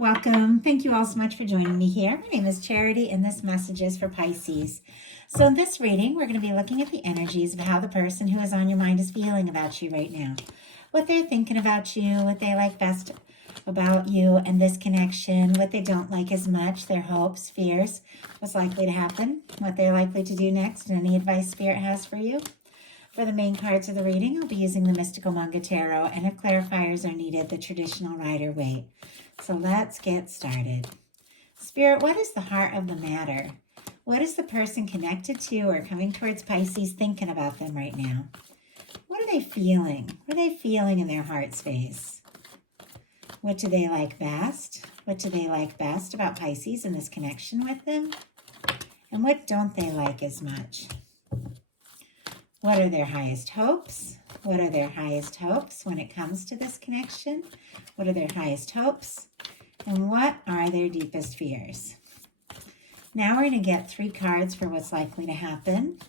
welcome. Thank you all so much for joining me here. My name is Charity, and this message is for Pisces. So in this reading, we're going to be looking at the energies of how the person who is on your mind is feeling about you right now. What they're thinking about you, what they like best about you and this connection, what they don't like as much, their hopes, fears, what's likely to happen, what they're likely to do next, and any advice Spirit has for you. For the main cards of the reading, I'll be using the Mystical Manga Tarot, and if clarifiers are needed, the traditional Rider-Waite. So let's get started. Spirit, what is the heart of the matter? What is the person connected to or coming towards Pisces thinking about them right now? What are they feeling? What are they feeling in their heart space? What do they like best? What do they like best about Pisces and this connection with them? And what don't they like as much? What are their highest hopes? What are their highest hopes when it comes to this connection? What are their highest hopes? And what are their deepest fears? Now we're going to get 3 cards for what's likely to happen,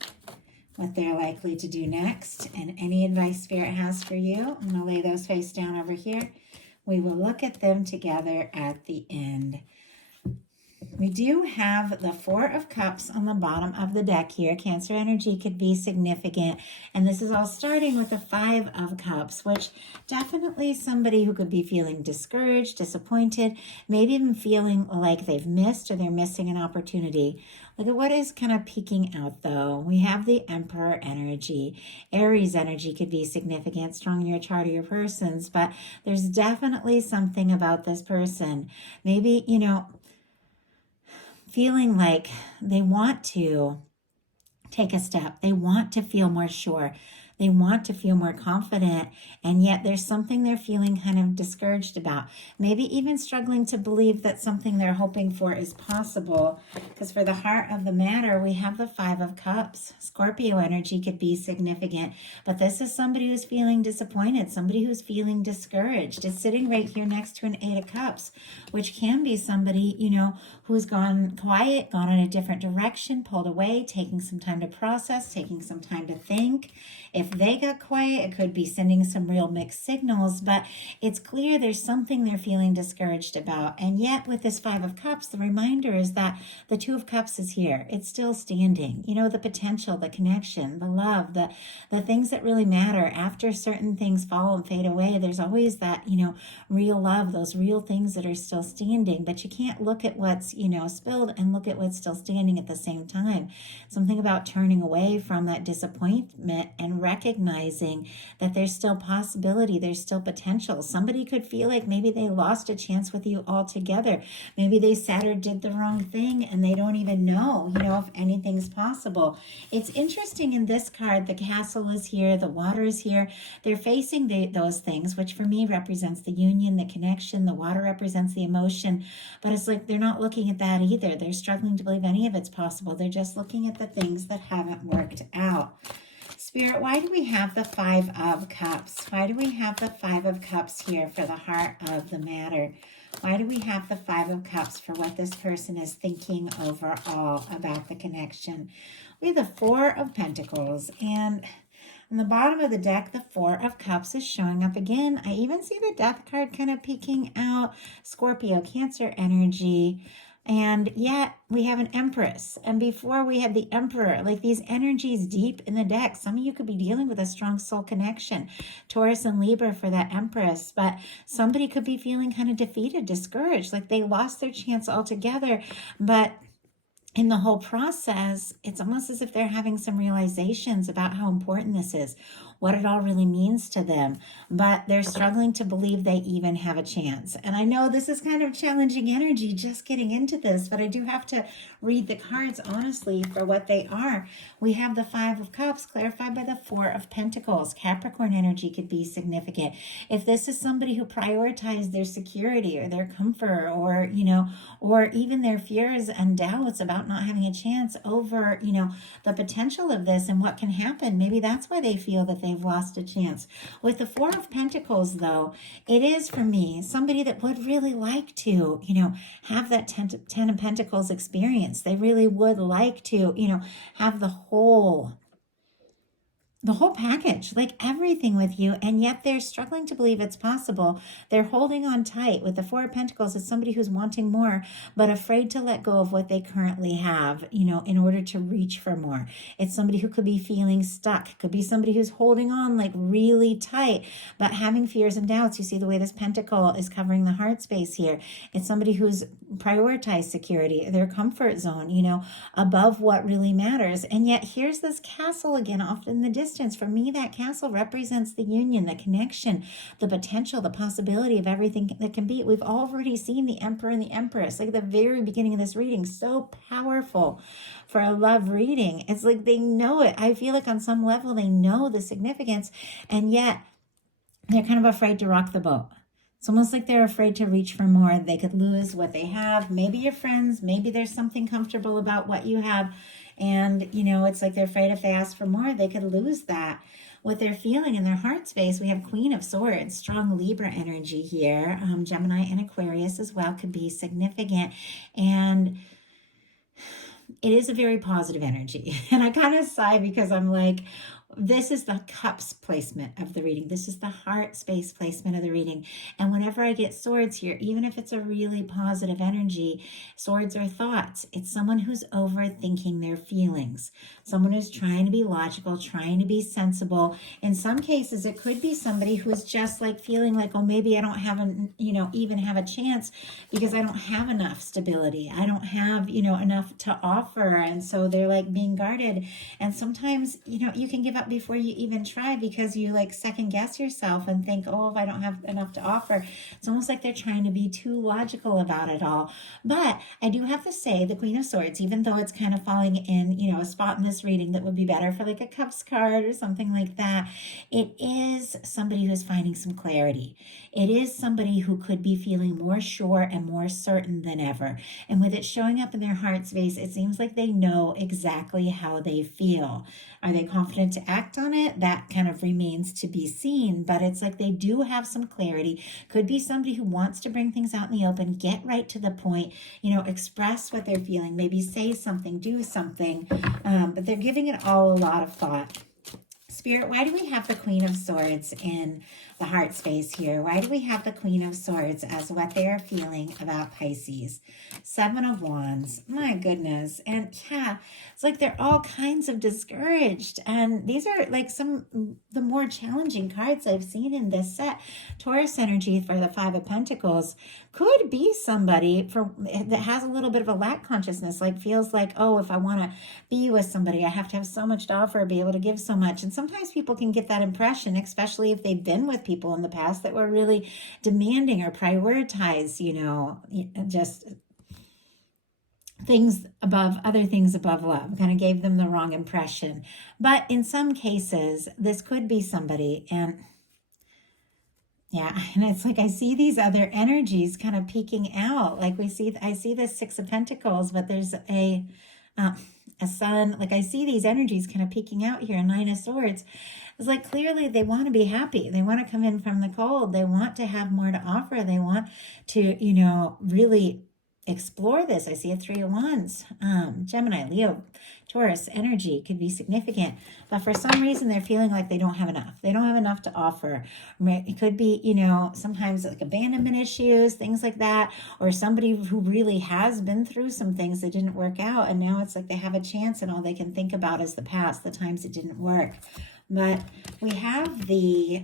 what they're likely to do next, and any advice Spirit has for you. I'm going to lay those face down over here. We will look at them together at the end. We do have the 4 of Cups on the bottom of the deck here. Cancer energy could be significant. And this is all starting with the 5 of Cups, which definitely is somebody who could be feeling discouraged, disappointed, maybe even feeling like they've missed or they're missing an opportunity. Look at what is kind of peeking out, though. We have the Emperor energy. Aries energy could be significant, strong in your chart or your person's, but there's definitely something about this person. Maybe, feeling like they want to take a step. They want to feel more sure. They want to feel more confident, and yet there's something they're feeling kind of discouraged about. Maybe even struggling to believe that something they're hoping for is possible. Because for the heart of the matter, we have the 5 of Cups. Scorpio energy could be significant, but this is somebody who's feeling disappointed, somebody who's feeling discouraged. It's sitting right here next to an 8 of Cups, which can be somebody, who's gone quiet, gone in a different direction, pulled away, taking some time to process, taking some time to think. If they got quiet, it could be sending some real mixed signals, but it's clear there's something they're feeling discouraged about. And yet with this 5 of Cups, the reminder is that the 2 of Cups is here. It's still standing. The potential, the connection, the love, the things that really matter. After certain things fall and fade away, there's always that, real love, those real things that are still standing. But you can't look at what's, spilled and look at what's still standing at the same time. Something about turning away from that disappointment and recognizing that there's still possibility, there's still potential. Somebody could feel like maybe they lost a chance with you altogether. Maybe they said or did the wrong thing and they don't even know, if anything's possible. It's interesting in this card, the castle is here, the water is here. They're facing those things, which for me represents the union, the connection. The water represents the emotion, but it's like they're not looking at that either. They're struggling to believe any of it's possible. They're just looking at the things that haven't worked out. Spirit, why do we have the 5 of Cups? Why do we have the 5 of Cups here for the heart of the matter? Why do we have the 5 of Cups for what this person is thinking overall about the connection? We have the 4 of Pentacles, and on the bottom of the deck, the 4 of Cups is showing up again. I even see the Death card kind of peeking out. Scorpio, Cancer energy. And yet we have an Empress. And before we had the Emperor, like these energies deep in the deck. Some of you could be dealing with a strong soul connection. Taurus and Libra for that Empress. But somebody could be feeling kind of defeated, discouraged, like they lost their chance altogether. But in the whole process, it's almost as if they're having some realizations about how important this is, what it all really means to them, but they're struggling to believe they even have a chance. And I know this is kind of challenging energy just getting into this, but I do have to read the cards honestly for what they are. We have the 5 of Cups clarified by the 4 of Pentacles. Capricorn energy could be significant. If this is somebody who prioritized their security or their comfort or, or even their fears and doubts about not having a chance over, the potential of this and what can happen, maybe that's why they feel that they've lost a chance. With the 4 of Pentacles, though, it is for me somebody that would really like to, have that 10 of Pentacles experience. They really would like to, have the whole the whole package, like everything with you, and yet they're struggling to believe it's possible. They're holding on tight. With the Four of Pentacles, it's somebody who's wanting more, but afraid to let go of what they currently have, in order to reach for more. It's somebody who could be feeling stuck. Could be somebody who's holding on like really tight, but having fears and doubts. You see the way this pentacle is covering the heart space here. It's somebody who's prioritized security, their comfort zone, above what really matters. And yet here's this castle again off in the distance. For me, that castle represents the union, the connection, the potential, the possibility of everything that can be. We've already seen the Emperor and the Empress, like at the very beginning of this reading. So powerful for a love reading. It's like they know it. I feel like on some level they know the significance, and yet they're kind of afraid to rock the boat. It's almost like they're afraid to reach for more. They could lose what they have. Maybe your friends, maybe there's something comfortable about what you have. And, it's like they're afraid if they ask for more, they could lose that. What they're feeling in their heart space, we have Queen of Swords, strong Libra energy here. Gemini and Aquarius as well could be significant. And it is a very positive energy. And I kind of sigh because I'm like, this is the cups placement of the reading. This is the heart space placement of the reading. And whenever I get swords here, even if it's a really positive energy, swords are thoughts. It's someone who's overthinking their feelings. Someone who's trying to be logical, trying to be sensible. In some cases, it could be somebody who's just like feeling like, oh, maybe I don't have even have a chance because I don't have enough stability. I don't have, enough to offer. And so they're like being guarded. And sometimes, you can give up before you even try because you like second guess yourself and think, oh, if I don't have enough to offer. It's almost like they're trying to be too logical about it all. But I do have to say the Queen of Swords, even though it's kind of falling in, a spot in this reading that would be better for like a Cups card or something like that, it is somebody who's finding some clarity. It is somebody who could be feeling more sure and more certain than ever. And with it showing up in their heart space, it seems like they know exactly how they feel. Are they confident to act on it? That kind of remains to be seen, but it's like they do have some clarity. Could be somebody who wants to bring things out in the open, get right to the point, express what they're feeling, maybe say something, do something, but they're giving it all a lot of thought. Spirit, why do we have the Queen of Swords in the heart space here? Why do we have the Queen of Swords as what they are feeling about Pisces? Seven of Wands. My goodness. And yeah, it's like they're all kinds of discouraged. And these are like the more challenging cards I've seen in this set. Taurus energy for the Five of Pentacles could be somebody that has a little bit of a lack consciousness, like feels like, oh, if I want to be with somebody, I have to have so much to offer, be able to give so much. And sometimes people can get that impression, especially if they've been with people in the past that were really demanding or prioritized, just other things above love, kind of gave them the wrong impression. But in some cases, this could be somebody, and yeah, and it's like I see these other energies kind of peeking out. Like I see the Six of Pentacles, but there's a sun. Like I see these energies kind of peeking out here. Nine of Swords. It's like clearly they want to be happy. They want to come in from the cold. They want to have more to offer. They want to, really explore this. I see a Three of Wands. Gemini, Leo, Taurus energy could be significant, but for some reason they're feeling like they don't have enough. They don't have enough to offer. It could be, sometimes like abandonment issues, things like that, or somebody who really has been through some things that didn't work out, and now it's like they have a chance and all they can think about is the past, the times it didn't work. But we have the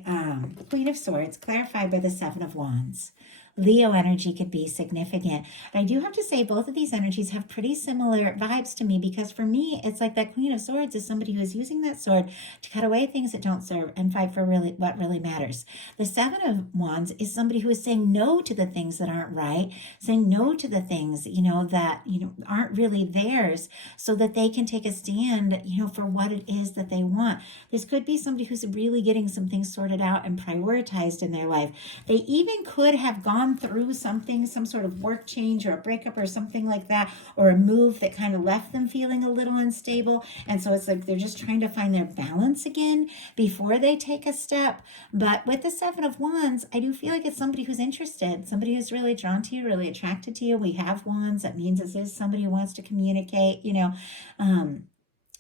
Queen of Swords clarified by the Seven of Wands. Leo energy could be significant. And I do have to say both of these energies have pretty similar vibes to me, because for me, it's like that Queen of Swords is somebody who is using that sword to cut away things that don't serve and fight for what really matters. The Seven of Wands is somebody who is saying no to the things that aren't right, saying no to the things, that, aren't really theirs, so that they can take a stand, for what it is that they want. This could be somebody who's really getting some things sorted out and prioritized in their life. They even could have gone through something, some sort of work change or a breakup or something like that, or a move that kind of left them feeling a little unstable. And so it's like they're just trying to find their balance again before they take a step. But with the Seven of Wands, I do feel like it's somebody who's interested, somebody who's really drawn to you, really attracted to you. We have Wands. That means this is somebody who wants to communicate,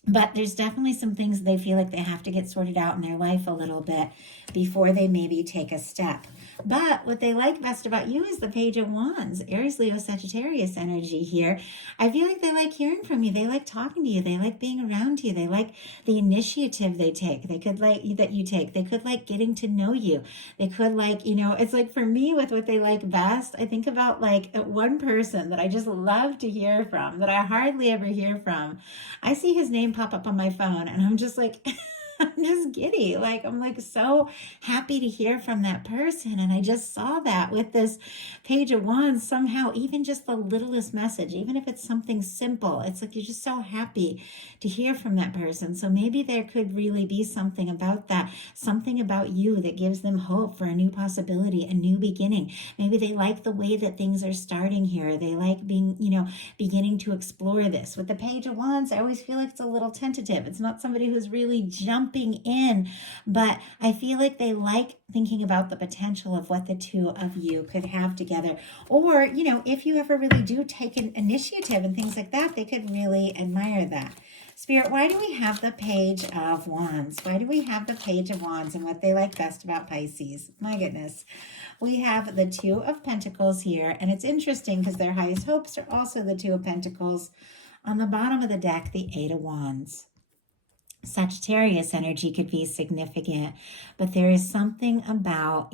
But there's definitely some things they feel like they have to get sorted out in their life a little bit before they maybe take a step. But what they like best about you is the Page of Wands, Aries, Leo, Sagittarius energy here. I feel like they like hearing from you. They like talking to you. They like being around you. They like the initiative they take. They could like that you take. They could like getting to know you. They could like, it's like for me with what they like best, I think about like one person that I just love to hear from, that I hardly ever hear from. I see his name pop up on my phone and I'm just like, I'm just giddy. Like, I'm like so happy to hear from that person. And I just saw that with this Page of Wands somehow, even just the littlest message, even if it's something simple, it's like you're just so happy to hear from that person. So maybe there could really be something about that, something about you that gives them hope for a new possibility, a new beginning. Maybe they like the way that things are starting here. They like being, beginning to explore this. With the Page of Wands, I always feel like it's a little tentative. It's not somebody who's really jumping in, but I feel like they like thinking about the potential of what the two of you could have together. Or, if you ever really do take an initiative and things like that, they could really admire that. Spirit, why do we have the Page of Wands? Why do we have the Page of Wands and what they like best about Pisces? My goodness. We have the Two of Pentacles here, and it's interesting because their highest hopes are also the Two of Pentacles. On the bottom of the deck, the Eight of Wands. Sagittarius energy could be significant, but there is something about,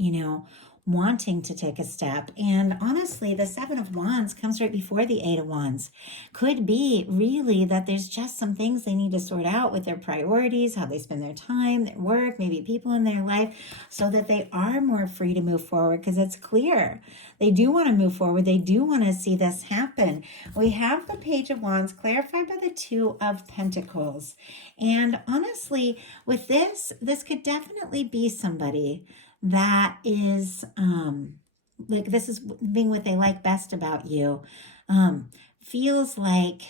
wanting to take a step. And honestly, the Seven of Wands comes right before the Eight of Wands. Could be really that there's just some things they need to sort out with their priorities, how they spend their time, their work, maybe people in their life, so that they are more free to move forward, because it's clear they do want to move forward. They do want to see this happen. We have the Page of Wands clarified by the Two of Pentacles. And honestly, with this could definitely be somebody that is like, this is being what they like best about you. Feels like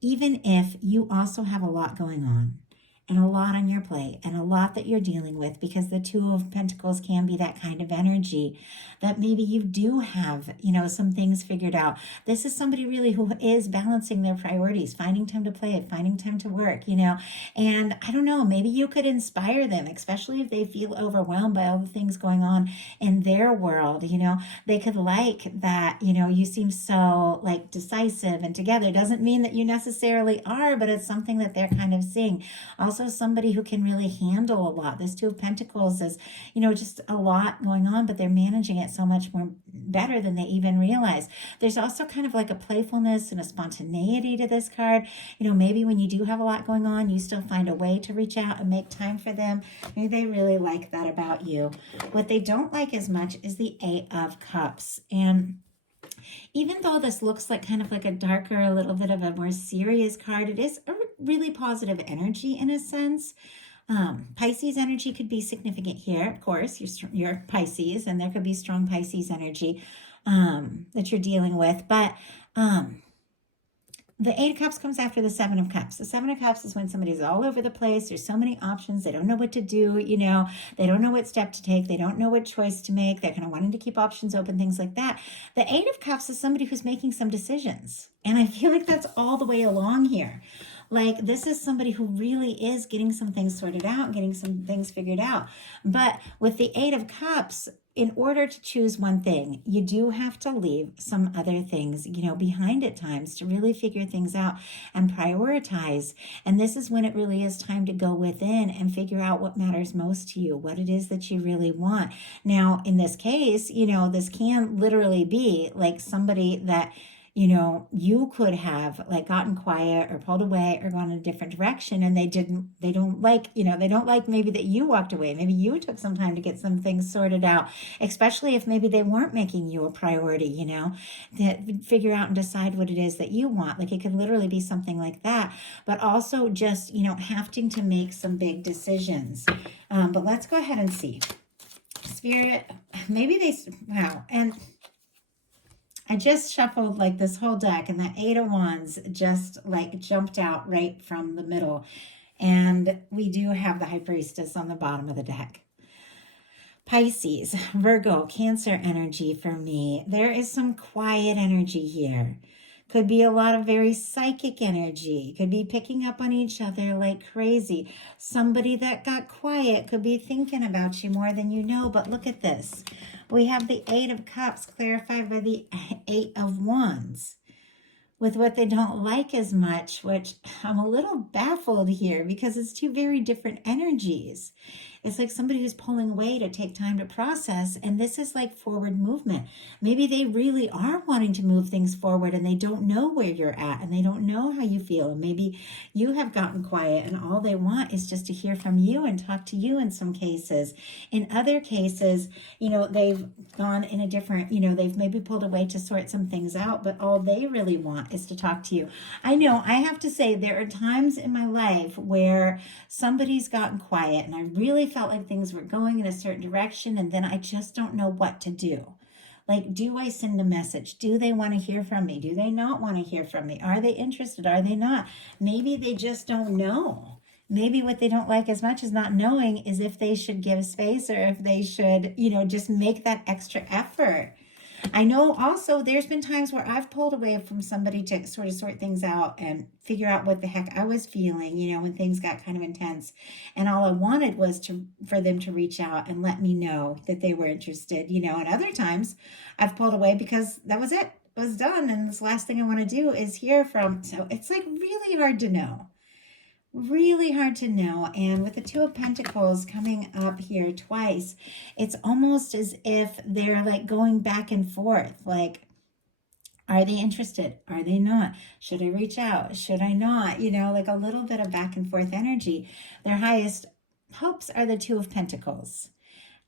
even if you also have a lot going on and a lot on your plate and a lot that you're dealing with, because the Two of Pentacles can be that kind of energy, that maybe you do have, some things figured out. This is somebody really who is balancing their priorities, finding time to play it, finding time to work, and I don't know, maybe you could inspire them, especially if they feel overwhelmed by all the things going on in their world. They could like that, you seem so like decisive and together. Doesn't mean that you necessarily are, but it's something that they're kind of seeing. Also somebody who can really handle a lot. This Two of Pentacles is, just a lot going on, but they're managing it so much more better than they even realize. There's also kind of like a playfulness and a spontaneity to this card. Maybe when you do have a lot going on, you still find a way to reach out and make time for them. Maybe they really like that about you. What they don't like as much is the Eight of Cups. And even though this looks like kind of like a darker, a little bit of a more serious card, it is a really positive energy in a sense. Pisces energy could be significant here. Of course, you're Pisces, and there could be strong Pisces energy that you're dealing with. But the Eight of Cups comes after the Seven of Cups. The Seven of Cups is when somebody's all over the place. There's so many options. They don't know what to do, They don't know what step to take. They don't know what choice to make. They're kind of wanting to keep options open, things like that. The Eight of Cups is somebody who's making some decisions. And I feel like that's all the way along here. Like, this is somebody who really is getting some things sorted out, getting some things figured out. But with the Eight of Cups, in order to choose one thing, you do have to leave some other things, behind at times to really figure things out and prioritize. And this is when it really is time to go within and figure out what matters most to you, what it is that you really want. Now, in this case, this can literally be like somebody that you could have like gotten quiet or pulled away or gone in a different direction, and they don't like maybe that you walked away. Maybe you took some time to get some things sorted out, especially if maybe they weren't making you a priority, to figure out and decide what it is that you want. Like, it could literally be something like that, but also just, having to make some big decisions. But let's go ahead and see. Spirit, wow. And I just shuffled like this whole deck, and the Eight of Wands just like jumped out right from the middle. And we do have the High Priestess on the bottom of the deck. Pisces, Virgo, Cancer energy for me. There is some quiet energy here. Could be a lot of very psychic energy. Could be picking up on each other like crazy. Somebody that got quiet could be thinking about you more than you know. But look at this. We have the Eight of Cups clarified by the Eight of Wands with what they don't like as much, which I'm a little baffled here because it's two very different energies. It's like somebody who's pulling away to take time to process, and this is like forward movement. Maybe they really are wanting to move things forward and they don't know where you're at and they don't know how you feel. And maybe you have gotten quiet and all they want is just to hear from you and talk to you in some cases. In other cases, they've gone in a different, they've maybe pulled away to sort some things out, but all they really want is to talk to you. I know I have to say there are times in my life where somebody's gotten quiet and I really felt like things were going in a certain direction, and then I just don't know what to do. Like, do I send a message? Do they want to hear from me? Do they not want to hear from me? Are they interested? Are they not? Maybe they just don't know. Maybe what they don't like as much as not knowing is if they should give space or if they should, just make that extra effort. I know also there's been times where I've pulled away from somebody to sort of sort things out and figure out what the heck I was feeling, when things got kind of intense. And all I wanted was for them to reach out and let me know that they were interested, and other times I've pulled away because that was it. It was done. And this last thing I want to do is hear from. So it's like really hard to know. Really hard to know. And with the Two of Pentacles coming up here twice, it's almost as if they're like going back and forth. Like, are they interested? Are they not? Should I reach out? Should I not? Like a little bit of back and forth energy. Their highest hopes are the Two of Pentacles.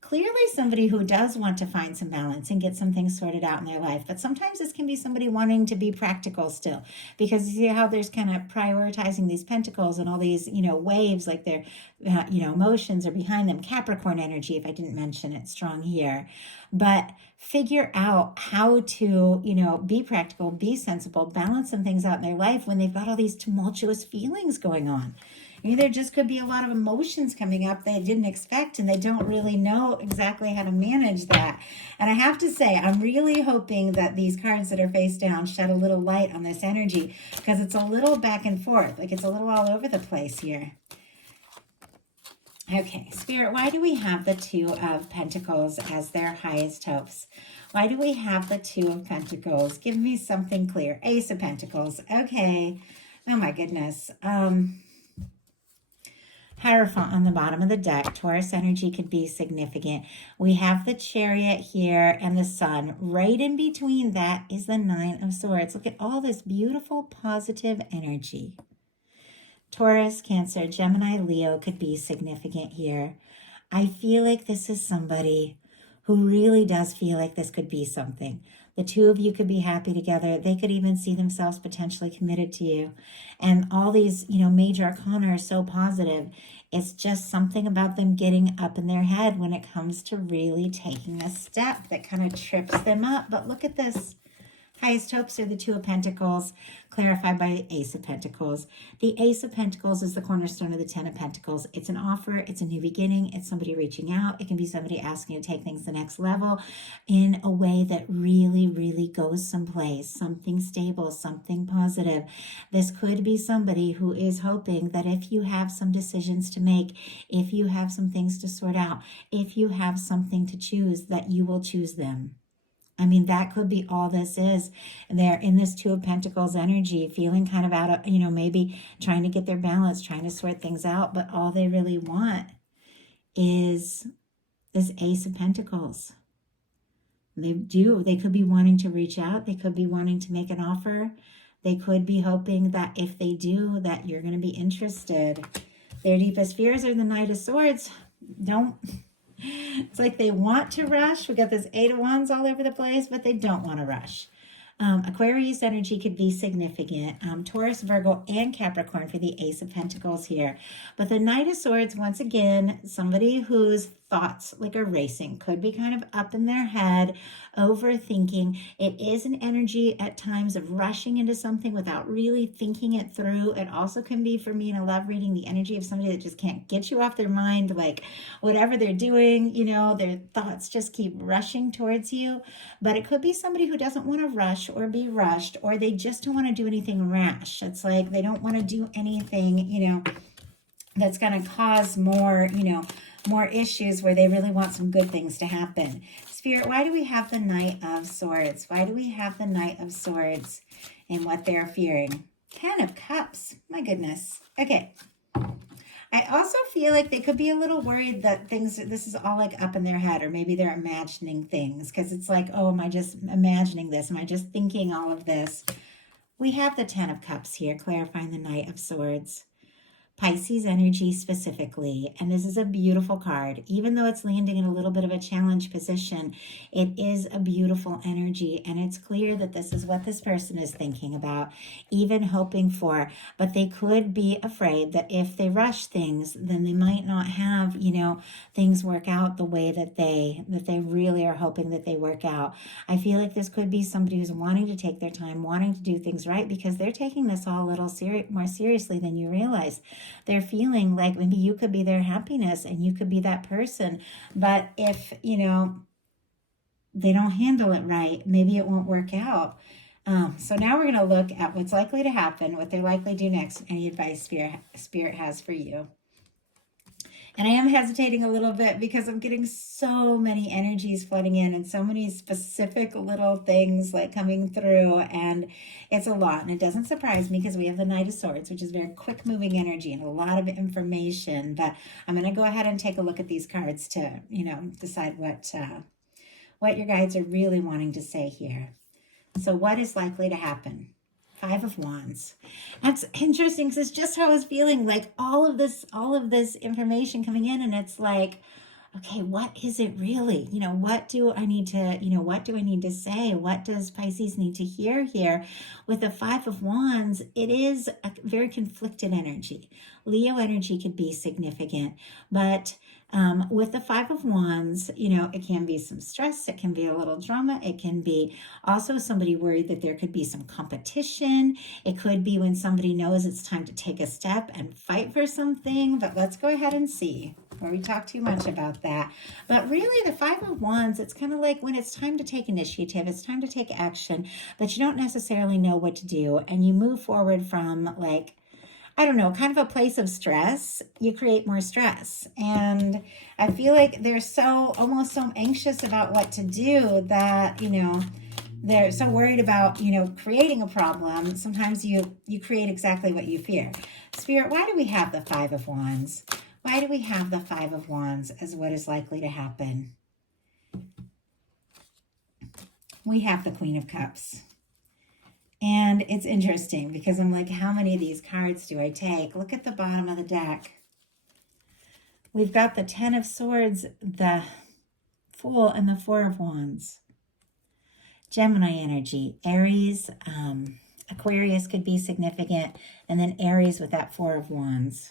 Clearly somebody who does want to find some balance and get some things sorted out in their life. But sometimes this can be somebody wanting to be practical still. Because you see how there's kind of prioritizing these pentacles and all these, waves, like their, emotions are behind them. Capricorn energy, if I didn't mention it, strong here. But figure out how to, be practical, be sensible, balance some things out in their life when they've got all these tumultuous feelings going on. There just could be a lot of emotions coming up they didn't expect, and they don't really know exactly how to manage that. And I have to say, I'm really hoping that these cards that are face down shed a little light on this energy, because it's a little back and forth. Like it's a little all over the place here. Okay, Spirit, why do we have the Two of Pentacles as their highest hopes? Why do we have the Two of Pentacles? Give me something clear. Ace of Pentacles. Okay. Oh my goodness. Hierophant on the bottom of the deck. Taurus energy could be significant. We have the Chariot here and the Sun. Right in between that is the Nine of Swords. Look at all this beautiful positive energy. Taurus, Cancer, Gemini, Leo could be significant here. I feel like this is somebody who really does feel like this could be something. The two of you could be happy together. They could even see themselves potentially committed to you. And all these, major arcana are so positive. It's just something about them getting up in their head when it comes to really taking a step that kind of trips them up. But look at this. Highest hopes are the Two of Pentacles, clarified by the Ace of Pentacles. The Ace of Pentacles is the cornerstone of the Ten of Pentacles. It's an offer. It's a new beginning. It's somebody reaching out. It can be somebody asking you to take things to the next level in a way that really, really goes someplace, something stable, something positive. This could be somebody who is hoping that if you have some decisions to make, if you have some things to sort out, if you have something to choose, that you will choose them. That could be all this is. They're in this Two of Pentacles energy, feeling kind of out of, maybe trying to get their balance, trying to sort things out. But all they really want is this Ace of Pentacles. They could be wanting to reach out. They could be wanting to make an offer. They could be hoping that if they do, that you're going to be interested. Their deepest fears are the Knight of Swords. It's like they want to rush. We got this Eight of Wands all over the place, but they don't want to rush. Aquarius energy could be significant. Taurus, Virgo, and Capricorn for the Ace of Pentacles here. But the Knight of Swords, once again, somebody who's thoughts like are racing, could be kind of up in their head, overthinking. It is an energy at times of rushing into something without really thinking it through. It also can be, for me in a love reading, the energy of somebody that just can't get you off their mind, like whatever they're doing, their thoughts just keep rushing towards you. But it could be somebody who doesn't want to rush or be rushed, or they just don't want to do anything rash. It's like they don't want to do anything, that's going to cause more issues, where they really want some good things to happen. Spirit, why do we have the Knight of Swords? Why do we have the Knight of Swords and what they're fearing? 10 of Cups. My goodness. Okay. I also feel like they could be a little worried that this is all like up in their head, or maybe they're imagining things, because it's like, oh, am I just imagining this? Am I just thinking all of this? We have the 10 of Cups here, clarifying the Knight of Swords. Pisces energy specifically, and this is a beautiful card. Even though it's landing in a little bit of a challenge position, it is a beautiful energy, and it's clear that this is what this person is thinking about, even hoping for. But they could be afraid that if they rush things, then they might not have, things work out the way that they really are hoping that they work out. I feel like this could be somebody who's wanting to take their time, wanting to do things right, because they're taking this all a little more seriously than you realize. They're feeling like maybe you could be their happiness and you could be that person. But if, they don't handle it right, maybe it won't work out. So now we're going to look at what's likely to happen, what they're likely to do next, any advice Spirit has for you. And I am hesitating a little bit because I'm getting so many energies flooding in and so many specific little things like coming through, and it's a lot. And it doesn't surprise me because we have the Knight of Swords, which is very quick moving energy and a lot of information. But I'm going to go ahead and take a look at these cards to, decide what your guides are really wanting to say here. So what is likely to happen? 5 of Wands. That's interesting, because it's just how I was feeling, like all of this information coming in, and it's like, okay, what is it really? What do I need to say? What does Pisces need to hear here? With the 5 of Wands, it is a very conflicted energy. Leo energy could be significant, but with the 5 of Wands, it can be some stress, it can be a little drama, it can be also somebody worried that there could be some competition. It could be when somebody knows it's time to take a step and fight for something. But let's go ahead and see, before we talk too much about that. But really, the 5 of Wands, it's kind of like when it's time to take initiative, it's time to take action, but you don't necessarily know what to do, and you move forward from, like, I don't know, kind of a place of stress. You create more stress. And I feel like they're almost so anxious about what to do that, they're so worried about, creating a problem. Sometimes you create exactly what you fear. Spirit, why do we have the 5 of Wands? Why do we have the 5 of Wands as what is likely to happen? We have the Queen of Cups. And it's interesting because I'm like, how many of these cards do I take? Look at the bottom of the deck. We've got the 10 of Swords, the Fool, and the 4 of Wands. Gemini energy, Aries, Aquarius could be significant, and then Aries with that 4 of Wands.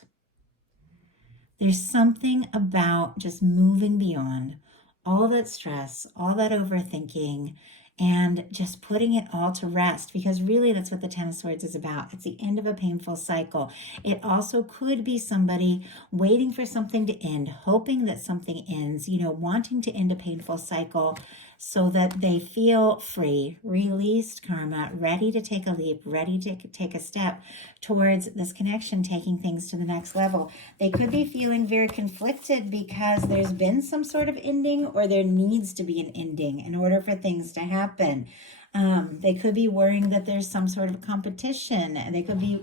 There's something about just moving beyond all that stress, all that overthinking, and just putting it all to rest, because really that's what the 10 of Swords is about. It's the end of a painful cycle. It also could be somebody waiting for something to end, hoping that something ends, wanting to end a painful cycle so that they feel free, released karma, ready to take a leap, ready to take a step towards this connection, taking things to the next level. They could be feeling very conflicted because there's been some sort of ending, or there needs to be an ending in order for things to happen. They could be worrying that there's some sort of competition. They could be,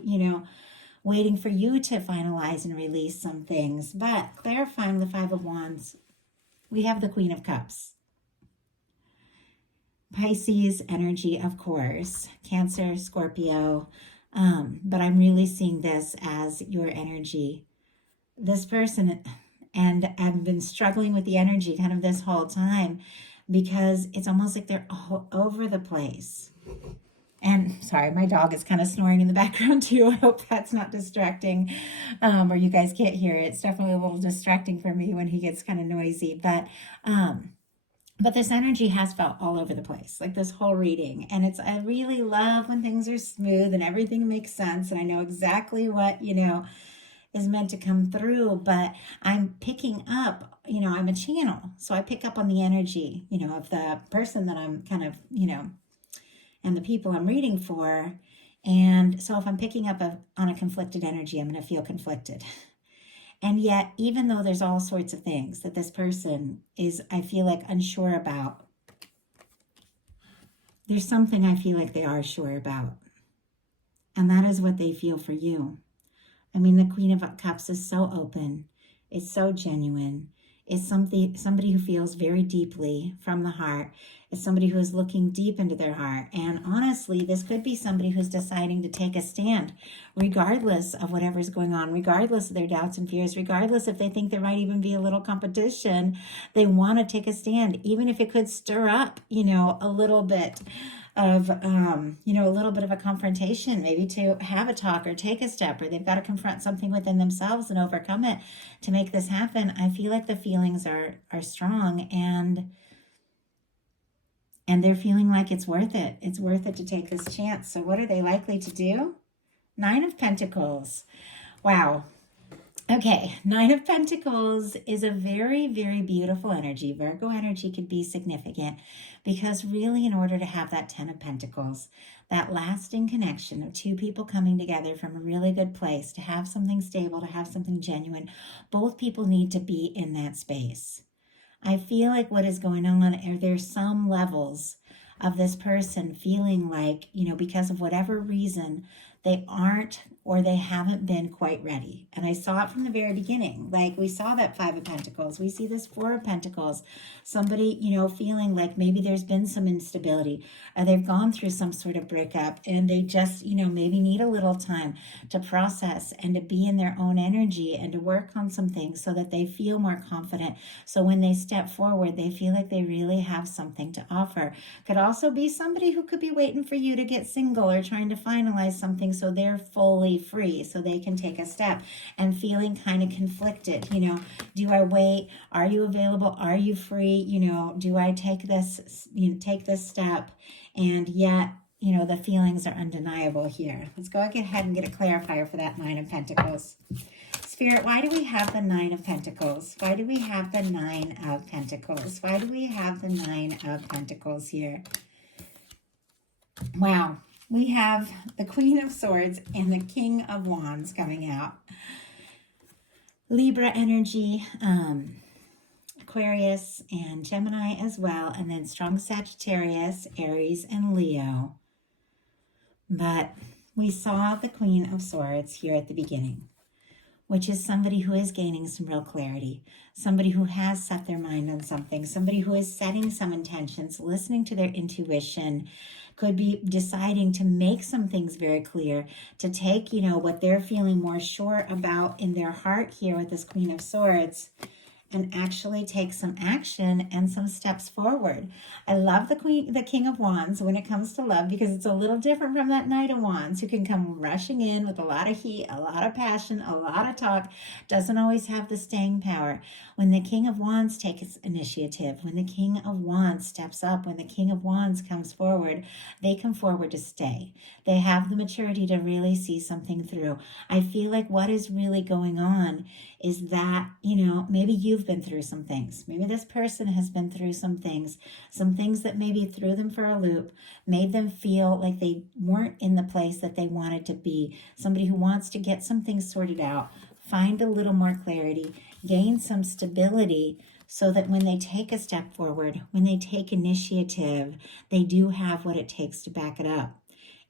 waiting for you to finalize and release some things. But clarifying the 5 of Wands, we have the Queen of Cups. Pisces energy, of course, Cancer, Scorpio, but I'm really seeing this as your energy. This person, and I've been struggling with the energy kind of this whole time, because it's almost like they're all over the place. And sorry, my dog is kind of snoring in the background too. I hope that's not distracting, or you guys can't hear it. It's definitely a little distracting for me when he gets kind of noisy. But this energy has felt all over the place, like this whole reading. And I really love when things are smooth and everything makes sense. And I know exactly what, is meant to come through, but I'm picking up, I'm a channel. So I pick up on the energy, of the person that I'm kind of, and the people I'm reading for. And so if I'm picking up on a conflicted energy, I'm going to feel conflicted. And yet, even though there's all sorts of things that this person is, I feel like, unsure about, there's something I feel like they are sure about. And that is what they feel for you. I mean, the Queen of Cups is so open. It's so genuine. It's somebody who feels very deeply from the heart. It's somebody who is looking deep into their heart. And honestly, this could be somebody who's deciding to take a stand, regardless of whatever's going on, regardless of their doubts and fears, regardless if they think there might even be a little competition. They want to take a stand, even if it could stir up, a little bit of, a little bit of a confrontation, maybe to have a talk or take a step, or they've got to confront something within themselves and overcome it to make this happen. I feel like the feelings are strong, and they're feeling like it's worth it. It's worth it to take this chance. So what are they likely to do? 9 of Pentacles. Wow. Okay, 9 of Pentacles is a very, very beautiful energy. Virgo energy could be significant because really in order to have that 10 of Pentacles, that lasting connection of two people coming together from a really good place, to have something stable, to have something genuine, both people need to be in that space. I feel like what is going on, are there's some levels of this person feeling like, because of whatever reason, they aren't, or they haven't been quite ready. And I saw it from the very beginning. Like we saw that 5 of Pentacles. We see this 4 of Pentacles. Somebody, feeling like maybe there's been some instability, or they've gone through some sort of breakup, and they just, maybe need a little time to process and to be in their own energy and to work on some things so that they feel more confident. So when they step forward, they feel like they really have something to offer. Could also be somebody who could be waiting for you to get single or trying to finalize something so they're fully free, so they can take a step, and feeling kind of conflicted. Do I wait? Are you available? Are you free? Do I take this, take this step? And yet, the feelings are undeniable here. Let's go ahead and get a clarifier for that 9 of Pentacles. Spirit, why do we have the 9 of Pentacles? Why do we have the 9 of Pentacles? Why do we have the 9 of Pentacles here? Wow. We have the Queen of Swords and the King of Wands coming out. Libra energy, Aquarius and Gemini as well, and then strong Sagittarius, Aries, and Leo. But we saw the Queen of Swords here at the beginning, which is somebody who is gaining some real clarity, somebody who has set their mind on something, somebody who is setting some intentions, listening to their intuition, could be deciding to make some things very clear, to take, what they're feeling more sure about in their heart here with this Queen of Swords, and actually take some action and some steps forward. I love the King of Wands when it comes to love, because it's a little different from that Knight of Wands, who can come rushing in with a lot of heat, a lot of passion, a lot of talk, doesn't always have the staying power. When the King of Wands takes initiative, when the King of Wands steps up, when the King of Wands comes forward, they come forward to stay. They have the maturity to really see something through. I feel like what is really going on is that, maybe you've been through some things. Maybe this person has been through some things that maybe threw them for a loop, made them feel like they weren't in the place that they wanted to be. Somebody who wants to get some things sorted out, find a little more clarity, gain some stability, so that when they take a step forward, when they take initiative, they do have what it takes to back it up.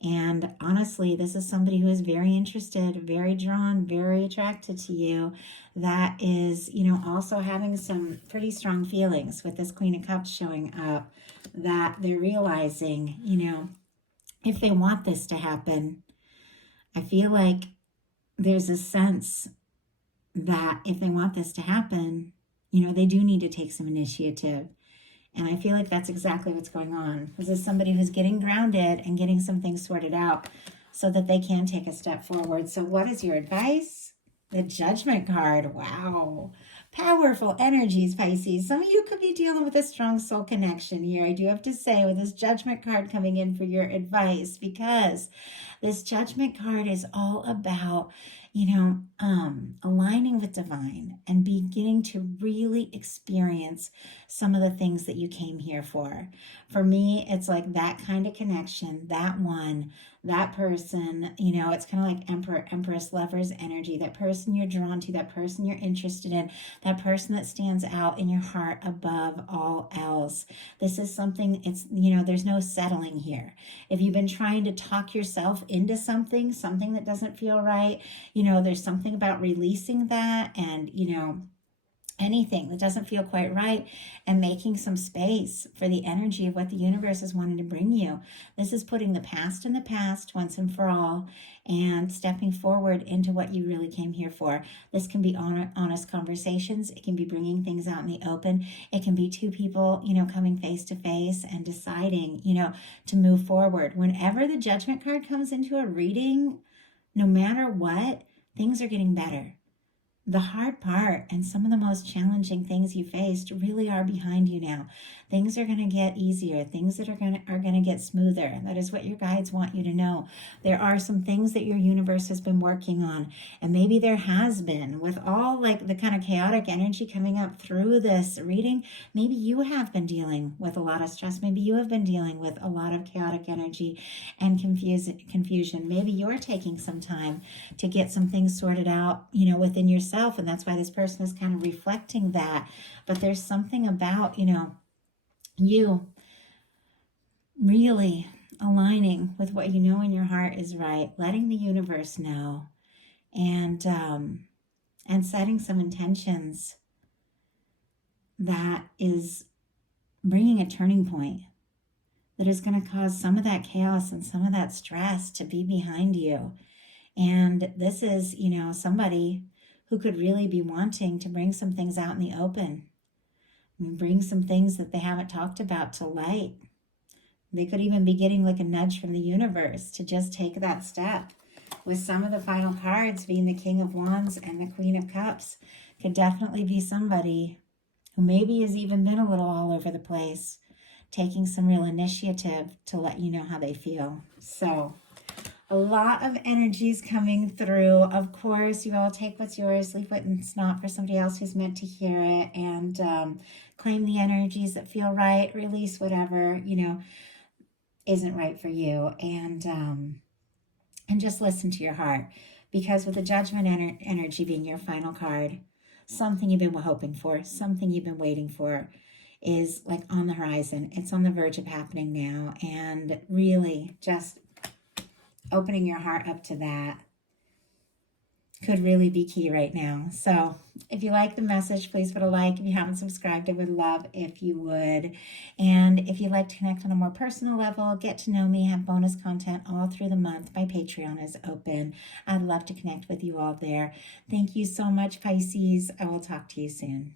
And honestly, this is somebody who is very interested, very drawn, very attracted to you, that is, also having some pretty strong feelings with this Queen of Cups showing up, that they're realizing, if they want this to happen, I feel like there's a sense that if they want this to happen, they do need to take some initiative. And I feel like that's exactly what's going on. This is somebody who's getting grounded and getting some things sorted out so that they can take a step forward. So what is your advice? The Judgment card. Wow. Powerful energies, Pisces. Some of you could be dealing with a strong soul connection here. I do have to say, with this Judgment card coming in for your advice, because this Judgment card is all about, aligning with divine and beginning to really experience some of the things that you came here for. For me, it's like that kind of connection, that one, that person, it's kind of like Emperor, Empress, Lovers energy, that person you're drawn to, that person you're interested in, that person that stands out in your heart above all else. This is something, there's no settling here. If you've been trying to talk yourself into something that doesn't feel right, there's something about releasing that and, anything that doesn't feel quite right and making some space for the energy of what the universe is wanting to bring you. This is putting the past in the past once and for all and stepping forward into what you really came here for. This can be honest conversations. It can be bringing things out in the open. It can be two people, coming face to face and deciding, to move forward. Whenever the Judgment card comes into a reading, no matter what, things are getting better. The hard part and some of the most challenging things you faced really are behind you now. Things are going to get easier. Things that are going to get smoother. That is what your guides want you to know. There are some things that your universe has been working on, and maybe there has been with all like the kind of chaotic energy coming up through this reading. Maybe you have been dealing with a lot of stress. Maybe you have been dealing with a lot of chaotic energy and confusion. Maybe you're taking some time to get some things sorted out, within yourself. And that's why this person is kind of reflecting that. But there's something about, you really aligning with what you know in your heart is right, letting the universe know, and setting some intentions that is bringing a turning point that is going to cause some of that chaos and some of that stress to be behind you. And this is, somebody who could really be wanting to bring some things out in the open. Bring some things that they haven't talked about to light. They could even be getting like a nudge from the universe to just take that step. With some of the final cards being the King of Wands and the Queen of Cups, could definitely be somebody who maybe has even been a little all over the place, taking some real initiative to let you know how they feel. So a lot of energies coming through. Of course, you all take what's yours, leave what's not for somebody else who's meant to hear it, and claim the energies that feel right, release whatever, isn't right for you, and just listen to your heart. Because with the Judgment energy being your final card, something you've been hoping for, something you've been waiting for is like on the horizon. It's on the verge of happening now, and really just opening your heart up to that could really be key right now. So if you like the message, please put a like. If you haven't subscribed, I would love if you would. And if you'd like to connect on a more personal level, get to know me, have bonus content all through the month, my Patreon is open. I'd love to connect with you all there. Thank you so much, Pisces. I will talk to you soon.